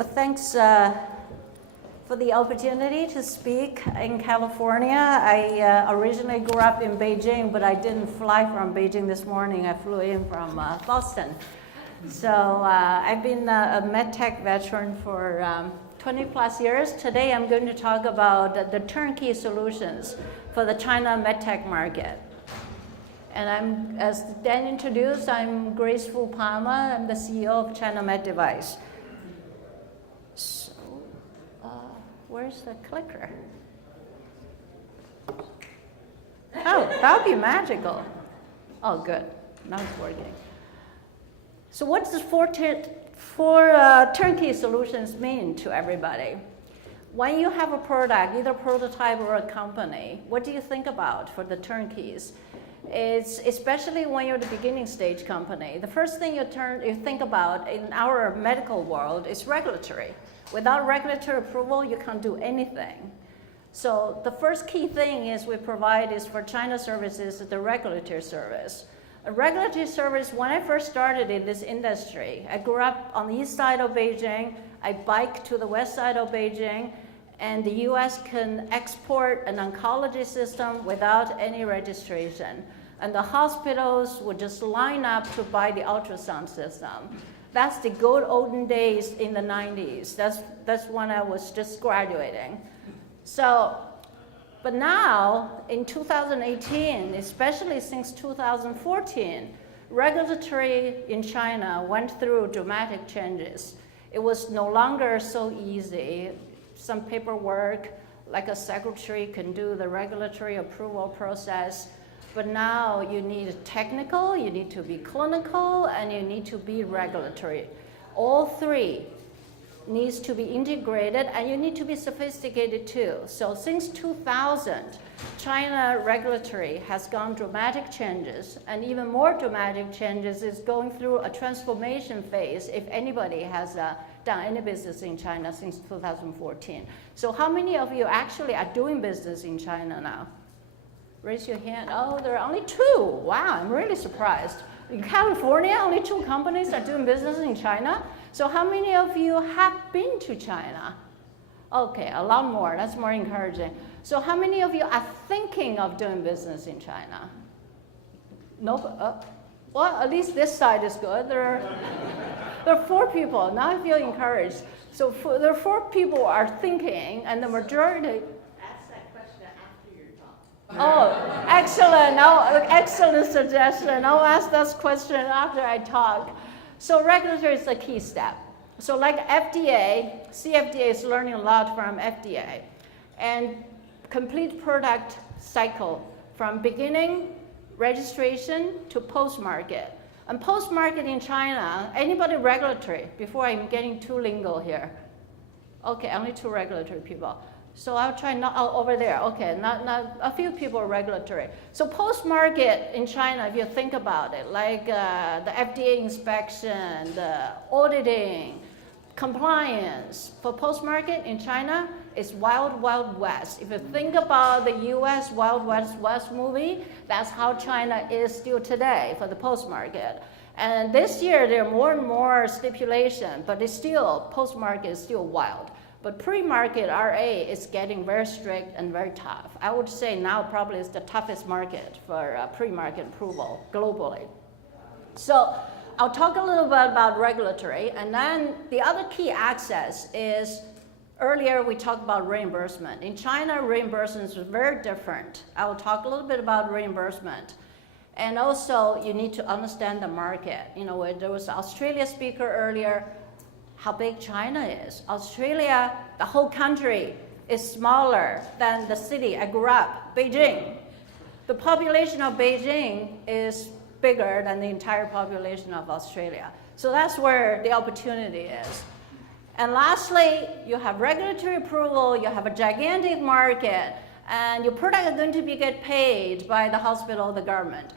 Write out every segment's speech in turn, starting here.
Well, thanks for the opportunity to speak in California. I originally grew up in Beijing, but I didn't fly from Beijing this morning. I flew in from Boston. So I've been a medtech veteran for 20 plus years. Today I'm going to talk about the turnkey solutions for the China medtech market. And as Dan introduced, I'm Grace Fu Palma. I'm the CEO of China Med Device. So, where's the clicker? Oh, that would be magical. Oh, good. Now it's working. So what does four turnkey solutions mean to everybody? When you have a product, either prototype or a company, what do you think about for the turnkeys? It's especially when you're the beginning stage company. The first thing you think about in our medical world is regulatory. Without regulatory approval, you can't do anything. So the first key thing is we provide is for China services, the regulatory service. A regulatory service, when I first started in this industry, I grew up on the east side of Beijing, I biked to the west side of Beijing, and the US can export an oncology system without any registration. And the hospitals would just line up to buy the ultrasound system. That's the good olden days in the 90s. That's when I was just graduating. So, but now, in 2018, especially since 2014, regulatory in China went through dramatic changes. It was no longer so easy. Some paperwork, like a secretary can do the regulatory approval process. But now you need technical, you need to be clinical, and you need to be regulatory. All three needs to be integrated, and you need to be sophisticated too. So since 2000, China regulatory has gone dramatic changes, and even more dramatic changes is going through a transformation phase if anybody has done any business in China since 2014. So how many of you actually are doing business in China now? Raise your hand. Oh, there are only two. Wow, I'm really surprised. In California, only 2 companies are doing business in China. So how many of you have been to China? Okay, a lot more. That's more encouraging. So how many of you are thinking of doing business in China? Nope. Well, at least this side is good. There are 4 people. Now I feel encouraged. So there are 4 people are thinking, and the majority. Oh, excellent. Excellent suggestion. I'll ask this question after I talk. So regulatory is a key step. So like FDA, CFDA is learning a lot from FDA. And complete product cycle from beginning, registration, to post-market. And post-market in China, anybody regulatory, before I'm getting too lingo here. Okay, only 2 regulatory people. So I'll try not over there. Okay, not a few people are regulatory. So post-market in China, if you think about it, like the FDA inspection, the auditing, compliance for post-market in China is Wild Wild West. If you think about the US Wild Wild West movie, that's how China is still today for the post-market. And this year there are more and more stipulation, but it's still, post-market is still wild. But pre-market RA is getting very strict and very tough. I would say now probably is the toughest market for pre-market approval globally. So I'll talk a little bit about regulatory, and then the other key access is, earlier we talked about reimbursement. In China, reimbursement is very different. I will talk a little bit about reimbursement. And also, you need to understand the market. You know, there was an Australia speaker earlier, how big China is. Australia, the whole country, is smaller than the city I grew up, Beijing. The population of Beijing is bigger than the entire population of Australia. So that's where the opportunity is. And lastly, you have regulatory approval, you have a gigantic market, and your product is going to get paid by the hospital, the government.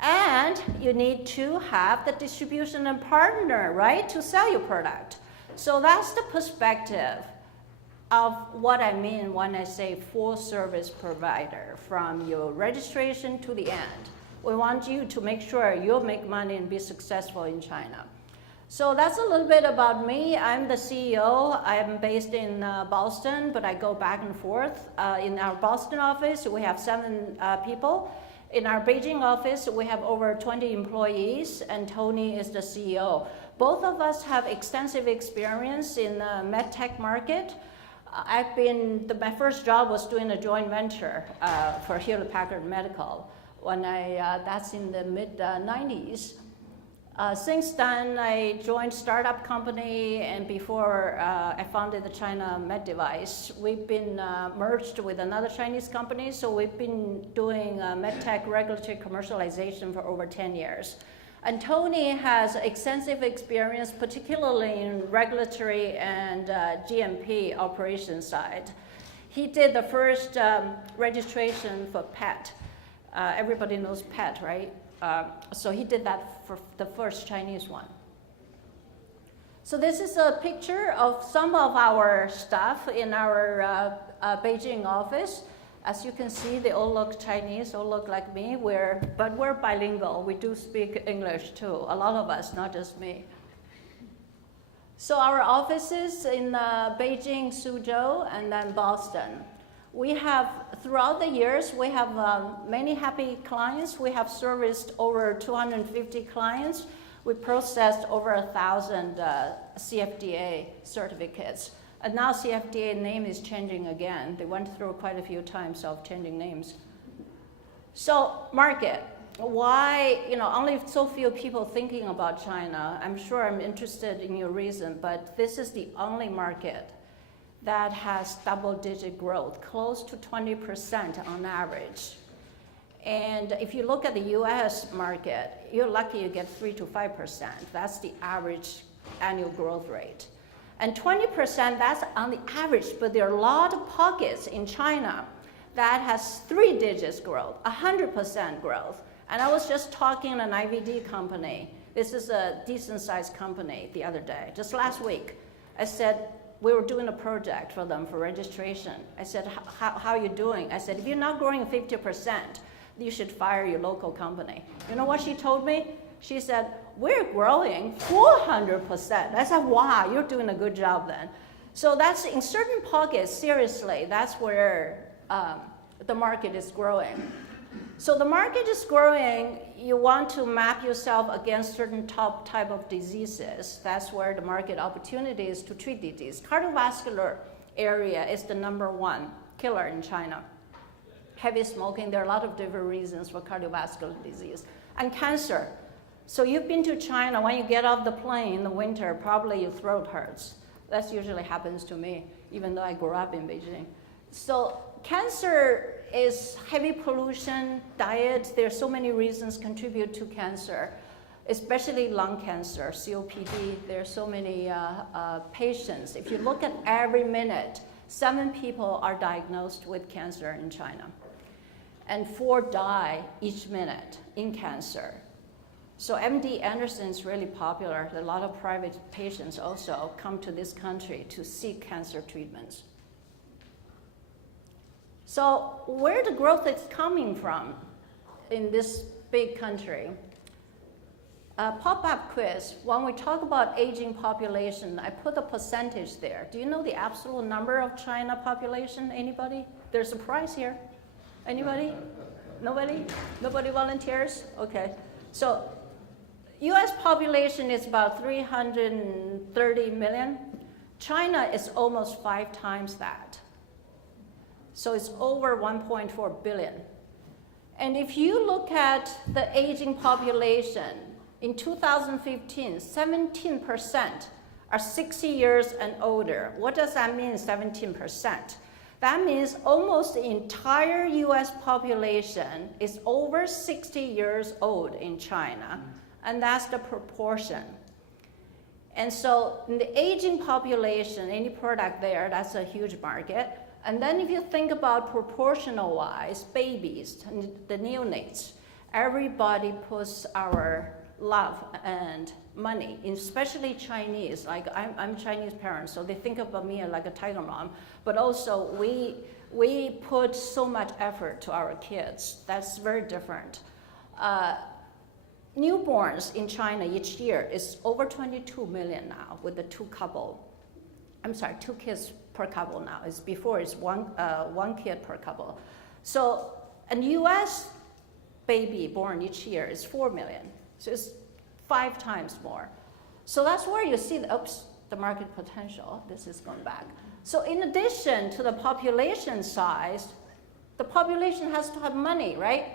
And you need to have the distribution and partner, right, to sell your product. So that's the perspective of what I mean when I say full service provider, from your registration to the end. We want you to make sure you'll make money and be successful in China. So that's a little bit about me. I'm the CEO. I'm based in Boston, but I go back and forth. In our Boston office, we have 7 people. In our Beijing office, we have over 20 employees, and Tony is the CEO. Both of us have extensive experience in the medtech market. My first job was doing a joint venture for Hewlett-Packard Medical that's in the mid-90s. Since then, I joined startup company, and before I founded the China Med Device, we've been merged with another Chinese company, so we've been doing medtech regulatory commercialization for over 10 years. And Tony has extensive experience, particularly in regulatory and GMP operations side. He did the first registration for PET. Everybody knows PET, right? So he did that for the first Chinese one. So this is a picture of some of our staff in our Beijing office. As you can see, they all look Chinese, all look like me, but we're bilingual. We do speak English too, a lot of us, not just me. So our offices in Beijing, Suzhou, and then Boston. We have, throughout the years, we have many happy clients. We have serviced over 250 clients. We processed over 1,000 CFDA certificates. And now CFDA name is changing again. They went through quite a few times of changing names. So market, why, only so few people thinking about China. I'm sure I'm interested in your reason, but this is the only market that has double-digit growth, close to 20% on average. And if you look at the US market, you're lucky you get 3 to 5%. That's the average annual growth rate. And 20%, that's on the average, but there are a lot of pockets in China that has 3 digits growth, 100% growth. And I was just talking to an IVD company. This is a decent-sized company the other day, just last week. I said, we were doing a project for them for registration. I said, how are you doing? I said, if you're not growing 50%, you should fire your local company. You know what she told me? She said, we're growing 400%. I said, wow, you're doing a good job then. So that's in certain pockets, seriously, that's where the market is growing. So the market is growing, you want to map yourself against certain top type of diseases. That's where the market opportunity is to treat disease. Cardiovascular area is the #1 killer in China. Heavy smoking, there are a lot of different reasons for cardiovascular disease. And cancer. So you've been to China, when you get off the plane in the winter, probably your throat hurts. That usually happens to me, even though I grew up in Beijing. So cancer is heavy pollution, diet. There are so many reasons contribute to cancer, especially lung cancer, COPD. There are so many patients. If you look at every minute, 7 people are diagnosed with cancer in China, and 4 die each minute in cancer. So MD Anderson is really popular. A lot of private patients also come to this country to seek cancer treatments. So where the growth is coming from in this big country? Pop-up quiz. When we talk about aging population, I put a percentage there. Do you know the absolute number of China population? Anybody? There's a prize here. Anybody? Nobody? Nobody volunteers? Okay. So US population is about 330 million. China is almost 5 times that. So it's over 1.4 billion. And if you look at the aging population, in 2015, 17% are 60 years and older. What does that mean, 17%? That means almost the entire US population is over 60 years old in China, and that's the proportion. And so in the aging population, any product there, that's a huge market. And then if you think about proportional-wise, babies, the neonates, everybody puts our love and money, especially Chinese. Like I'm Chinese parents, so they think about me like a tiger mom. But also we put so much effort to our kids. That's very different. newborns in China each year is over 22 million now with the two kids per couple now. Before it's one kid per couple. So a US baby born each year is 4 million. So it's 5 times more. So that's where you see the market potential. This is going back. So in addition to the population size, the population has to have money, right?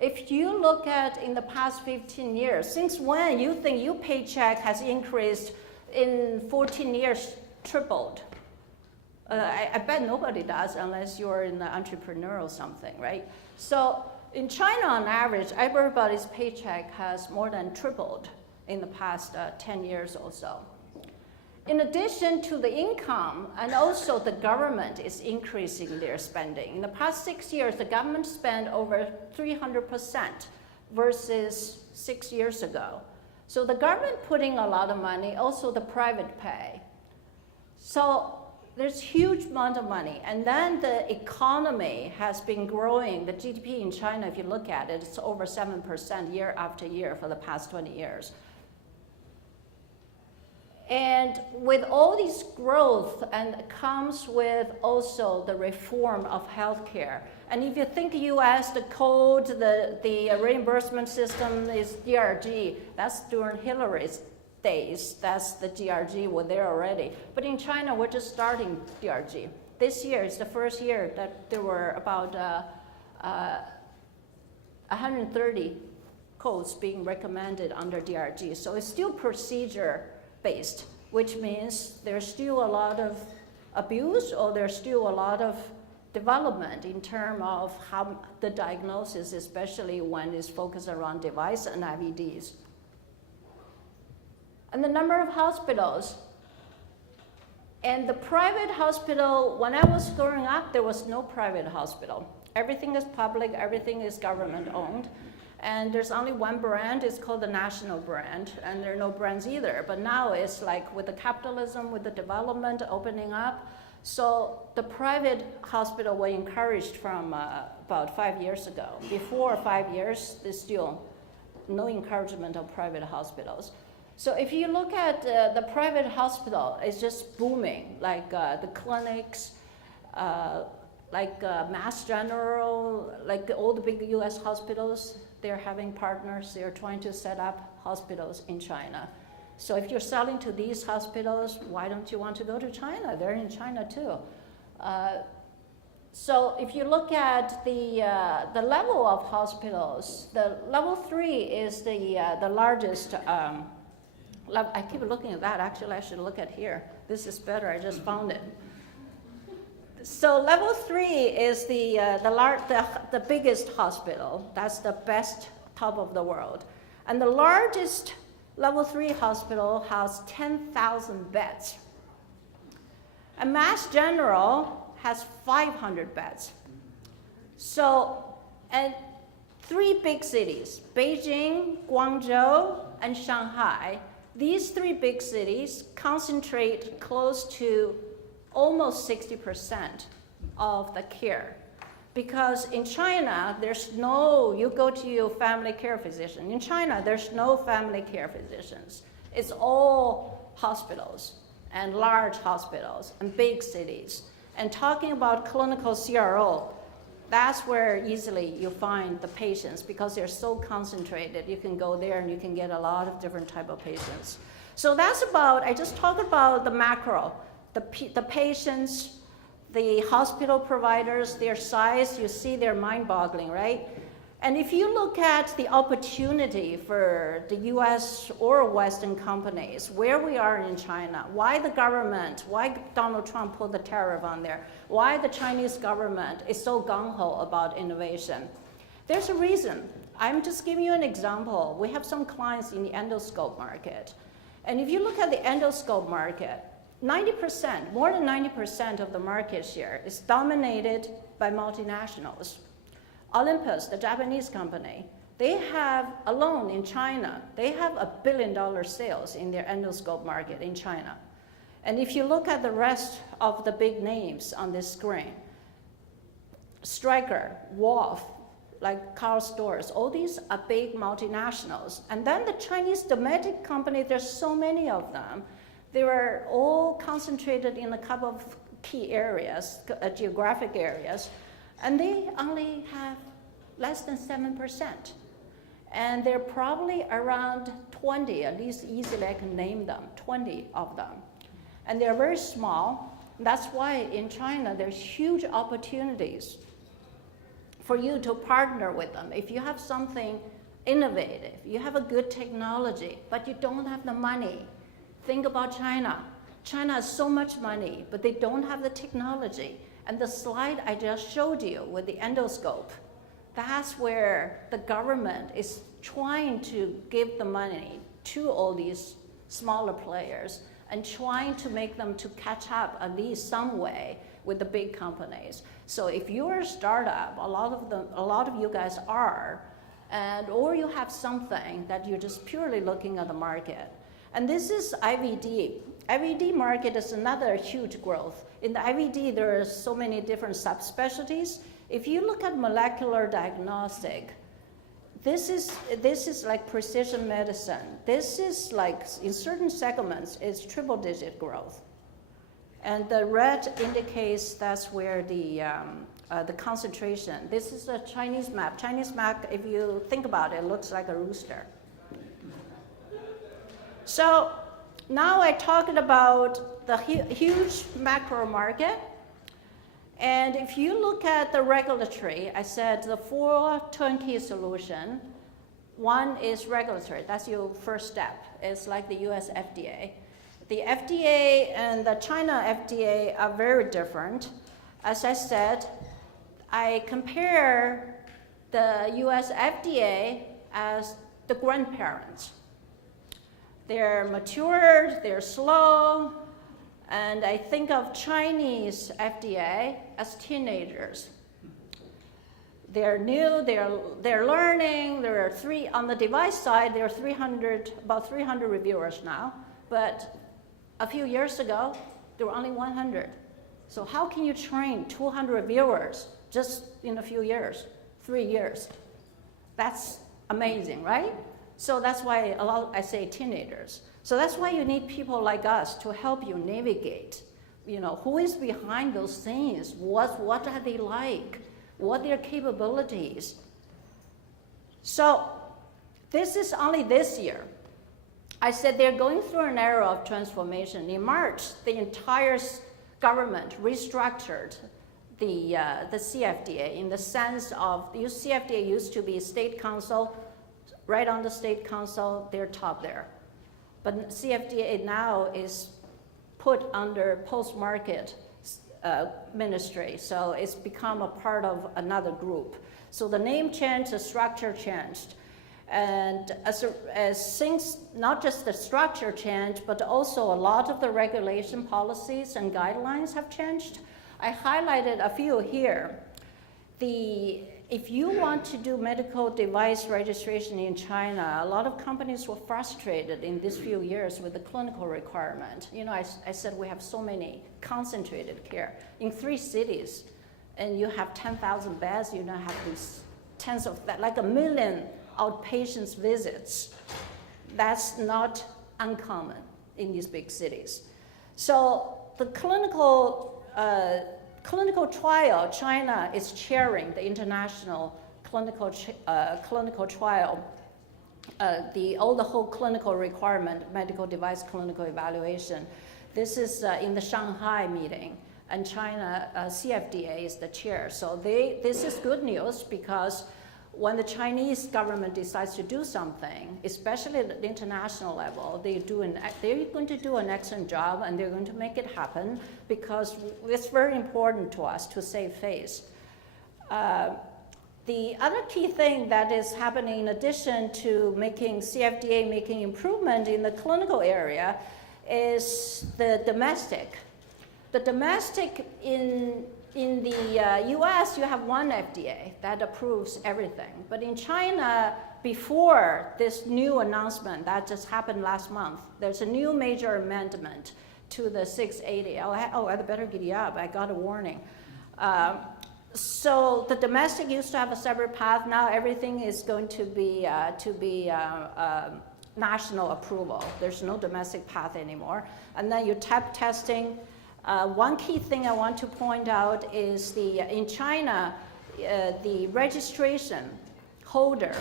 If you look at in the past 15 years, since when you think your paycheck has increased in 14 years, tripled? I bet nobody does unless you're in the entrepreneur or something, right? So in China, on average, everybody's paycheck has more than tripled in the past 10 years or so. In addition to the income, and also the government is increasing their spending. In the past 6 years, the government spent over 300% versus 6 years ago. So the government putting a lot of money, also the private pay. So there's huge amount of money. And then the economy has been growing. The GDP in China, if you look at it, it's over 7% year after year for the past 20 years. And with all this growth, and it comes with also the reform of healthcare. And if you think US, the code, the reimbursement system is DRG, that's during Hillary's days. That's the DRG were there already. But in China, we're just starting DRG. This year is the first year that there were about 130 codes being recommended under DRG. So it's still procedure based, which means there's still a lot of abuse, or there's still a lot of development in terms of how the diagnosis, especially when it's focused around device and IVDs. And the number of hospitals. And the private hospital, when I was growing up, there was no private hospital. Everything is public, everything is government owned. And there's only one brand, it's called the national brand, and there are no brands either. But now it's like with the capitalism, with the development opening up, so the private hospital were encouraged from about 5 years ago. Before 5 years, there's still no encouragement of private hospitals. So if you look at the private hospital, it's just booming, like the clinics, like Mass General, like all the big US hospitals. They're having partners, they're trying to set up hospitals in China. So if you're selling to these hospitals, why don't you want to go to China? They're in China too. So if you look at the level of hospitals, the level 3 is the largest, I keep looking at that, actually I should look at here. This is better, I just found it. So level 3 is the biggest hospital. That's the best, top of the world. And the largest level 3 hospital has 10,000 beds. And Mass General has 500 beds. So, and 3 big cities, Beijing, Guangzhou, and Shanghai. These 3 big cities concentrate close to almost 60% of the care. Because in China, there's no, you go to your family care physician. In China, there's no family care physicians. It's all hospitals, and large hospitals, and big cities. And talking about clinical CRO, that's where easily you find the patients, because they're so concentrated. You can go there and you can get a lot of different type of patients. So that's about, I just talked about the macro. The patients, the hospital providers, their size, you see they're mind-boggling, right? And if you look at the opportunity for the US or Western companies, where we are in China, why the government, why Donald Trump put the tariff on there, why the Chinese government is so gung-ho about innovation, there's a reason. I'm just giving you an example. We have some clients in the endoscope market. And if you look at the endoscope market, 90%, more than 90% of the market share is dominated by multinationals. Olympus, the Japanese company, they have, alone in China, they have $1 billion sales in their endoscope market in China. And if you look at the rest of the big names on this screen, Stryker, Wolf, like car stores. All these are big multinationals. And then the Chinese domestic company, there's so many of them. They were all concentrated in a couple of key areas, geographic areas, and they only have less than 7%. And they're probably around 20, at least easily I can name them, 20 of them. And they're very small. That's why in China, there's huge opportunities for you to partner with them. If you have something innovative, you have a good technology, but you don't have the money, think about China. China has so much money, but they don't have the technology. And the slide I just showed you with the endoscope, that's where the government is trying to give the money to all these smaller players and trying to make them to catch up at least some way with the big companies. So if you're a startup, a lot of you guys are, or you have something that you're just purely looking at the market. And this is IVD. IVD market is another huge growth. In the IVD, there are so many different subspecialties. If you look at molecular diagnostic, this is like precision medicine. This is like, in certain segments, it's triple-digit growth. And the red indicates that's where the concentration. This is a Chinese map. Chinese map, if you think about it, looks like a rooster. So now I talked about the huge macro market. And if you look at the regulatory, I said the 4 turnkey solution. One is regulatory. That's your first step. It's like the US FDA. The FDA and the China FDA are very different. As I said, I compare the US FDA as the grandparents. They're mature, they're slow, and I think of Chinese FDA as teenagers. They're new, they're learning. There are on the device side, there are about 300 reviewers now, but a few years ago, there were only 100. So how can you train 200 reviewers just in a few years, 3 years? That's amazing, right? So that's why I say teenagers. So that's why you need people like us to help you navigate. You know, who is behind those things? What are they like? What are their capabilities? So this is only this year. I said they're going through an era of transformation. In March, the entire government restructured the CFDA in the sense of, the CFDA used to be state council, right on the state council, they're top there. But CFDA now is put under post-market ministry, so it's become a part of another group. So the name changed, the structure changed. And as things, not just the structure changed, but also a lot of the regulation policies and guidelines have changed. I highlighted a few here. If you want to do medical device registration in China, a lot of companies were frustrated in these few years with the clinical requirement. You know, I said we have so many concentrated care in 3 cities, and you have 10,000 beds, you now have these tens of, like 1 million outpatients visits. That's not uncommon in these big cities. So the clinical trial, China is chairing the international clinical trial, the whole clinical requirement, medical device clinical evaluation. This is in the Shanghai meeting, and China CFDA is the chair. So this is good news, because when the Chinese government decides to do something, especially at the international level, they're going to do an excellent job, and they're going to make it happen, because it's very important to us to save face. The other key thing that is happening, in addition to CFDA making improvement in the clinical area, is the domestic. The domestic in the US, you have one FDA that approves everything. But in China, before this new announcement that just happened last month, there's a new major amendment to the 680. I better giddy up, I got a warning. So the domestic used to have a separate path. Now everything is going to be national approval. There's no domestic path anymore. And then your type testing. One key thing I want to point out is in China, the registration holder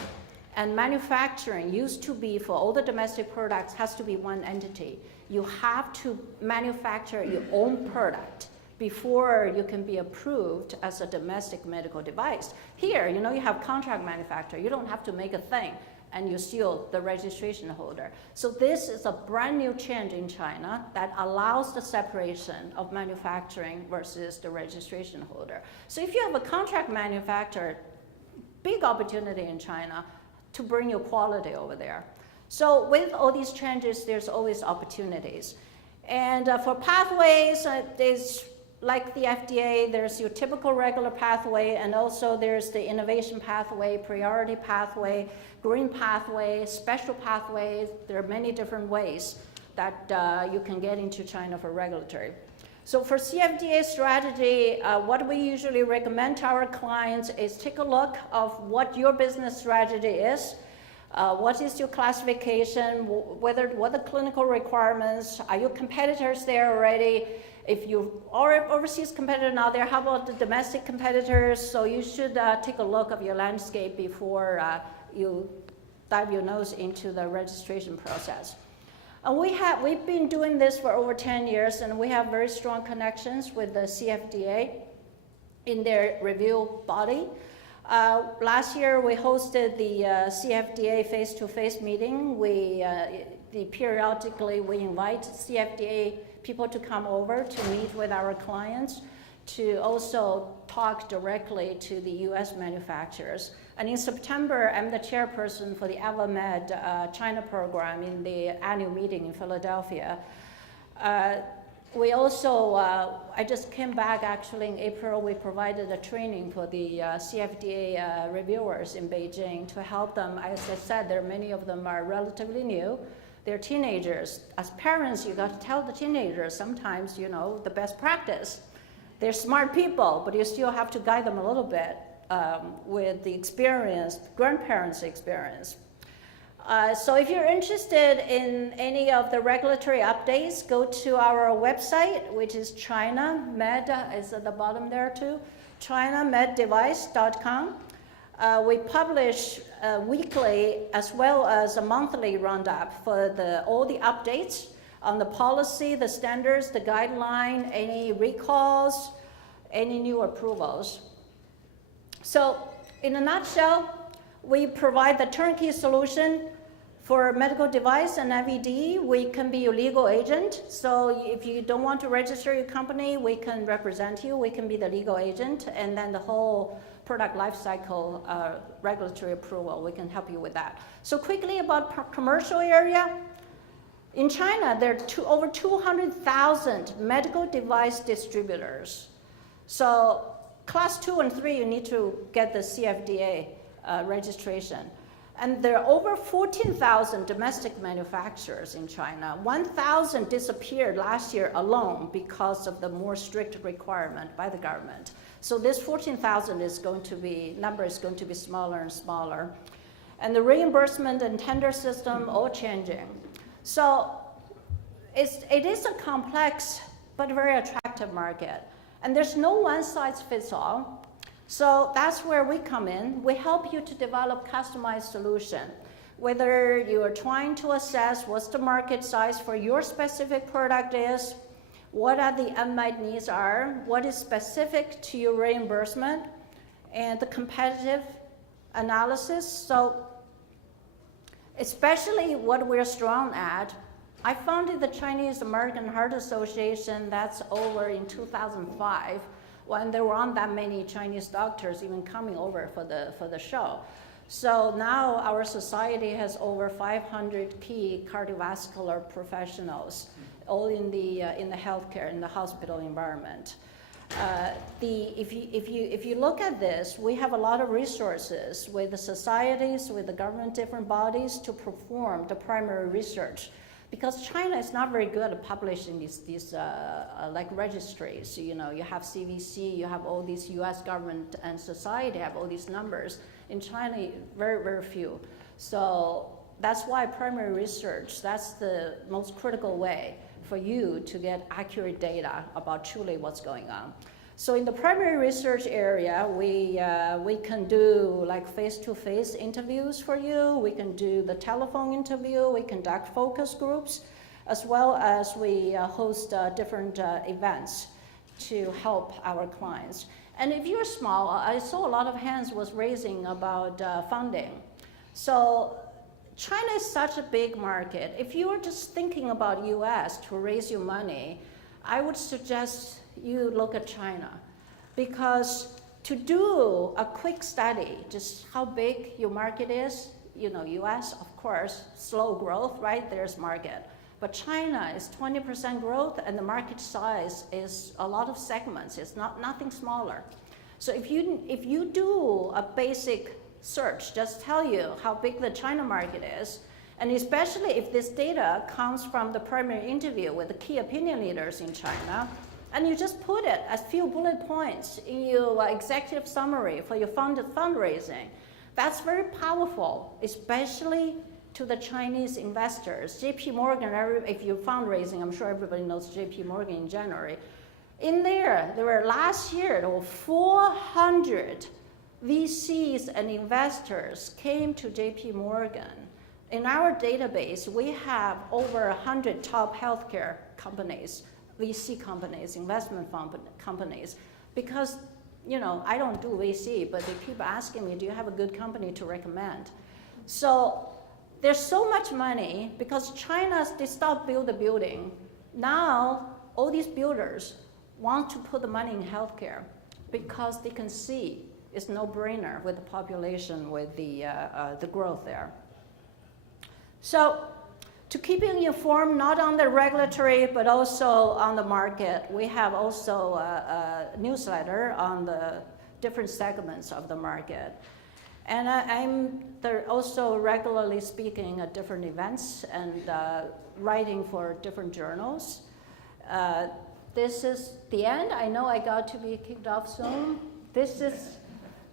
and manufacturing used to be for all the domestic products has to be one entity. You have to manufacture your own product before you can be approved as a domestic medical device. Here, you have contract manufacturer. You don't have to make a thing, and you're still the registration holder. So this is a brand new change in China that allows the separation of manufacturing versus the registration holder. So if you have a contract manufacturer, big opportunity in China to bring your quality over there. So with all these changes, there's always opportunities. And for pathways, there's like the FDA, there's your typical regular pathway, and also there's the innovation pathway, priority pathway, green pathway, special pathways. There are many different ways that you can get into China for regulatory. So for CFDA strategy, what we usually recommend to our clients is take a look of what your business strategy is. What is your classification? What are the clinical requirements? Are your competitors there already? If you are overseas competitor now there, how about the domestic competitors? So you should take a look of your landscape before you dive your nose into the registration process. And we've been doing this for over 10 years, and we have very strong connections with the CFDA in their review body. Last year, we hosted the CFDA face-to-face meeting. Periodically, we invite CFDA people to come over to meet with our clients, to also talk directly to the US manufacturers. And in September, I'm the chairperson for the AvaMed China program in the annual meeting in Philadelphia. We also, I just came back actually in April, we provided a training for the CFDA reviewers in Beijing to help them. As I said, many of them are relatively new. They're teenagers. As parents, you got to tell the teenagers sometimes, the best practice. They're smart people, but you still have to guide them a little bit with the experience, grandparents' experience. So if you're interested in any of the regulatory updates, go to our website, which is ChinaMed, is at the bottom there too, ChinaMedDevice.com. We publish weekly as well as a monthly roundup for all the updates on the policy, the standards, the guideline, any recalls, any new approvals. So in a nutshell, we provide the turnkey solution for medical device and IVD. We can be your legal agent. So if you don't want to register your company, we can represent you. We can be the legal agent. And then the whole product lifecycle regulatory approval, we can help you with that. So quickly about commercial area. In China, there are over 200,000 medical device distributors. So class 2 and 3, you need to get the CFDA registration. And there are over 14,000 domestic manufacturers in China. 1,000 disappeared last year alone because of the more strict requirement by the government. So this 14,000 number is going to be smaller and smaller. And the reimbursement and tender system all changing. So it is a complex but very attractive market. And there's no one size fits all. So that's where we come in. We help you to develop customized solution. Whether you are trying to assess what's the market size for your specific product is, what are the unmet needs are, what is specific to your reimbursement, and the competitive analysis. So especially what we're strong at, I founded the Chinese American Heart Association, that's over in 2005, when there weren't that many Chinese doctors even coming over for the show. So now our society has over 500 key cardiovascular professionals, all in the healthcare, in the hospital environment. If you look at this, we have a lot of resources with the societies, with the government, different bodies to perform the primary research. because China is not very good at publishing these like registries. You know, you have CVC, you have all these US government and society have all these numbers. In China, very, very few. So that's why primary research, that's the most critical way for you to get accurate data about truly what's going on. So in the primary research area, we can do like face-to-face interviews for you. We can do the telephone interview. We conduct focus groups, as well as we host different events to help our clients. And if you're small, I saw a lot of hands was raising about funding. So China is such a big market. If you are just thinking about US to raise your money, I would suggest you look at China, because to do a quick study, just how big your market is, you know, US, of course, slow growth, right? There's market. But China is 20% growth, and the market size is a lot of segments. It's nothing smaller. So if you do a basic search, just tell you how big the China market is, and especially if this data comes from the primary interview with the key opinion leaders in China, and you just put it as few bullet points in your executive summary for your fundraising, that's very powerful, especially to the Chinese investors. JP Morgan, if you're fundraising, I'm sure everybody knows JP Morgan in January. In there were last year, there were 400 VCs and investors came to JP Morgan. In our database, we have over 100 top healthcare companies, VC companies, investment fund companies, because, you know, I don't do VC, but they keep asking me, do you have a good company to recommend? So there's so much money because China, they stopped building the building. Now, all these builders want to put the money in healthcare because they can see it's no-brainer with the population, with the growth there. So to keep you informed, not on the regulatory, but also on the market, we have also a newsletter on the different segments of the market. And I'm also regularly speaking at different events and writing for different journals. This is the end. I know I got to be kicked off soon. This is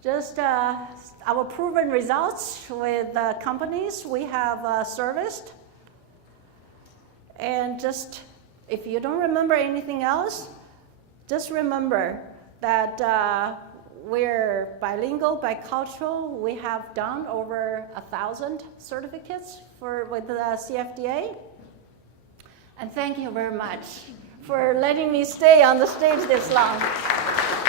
just our proven results with companies we have serviced. And just, if you don't remember anything else, just remember that we're bilingual, bicultural. We have done over 1,000 certificates with the CFDA. And thank you very much for letting me stay on the stage this long.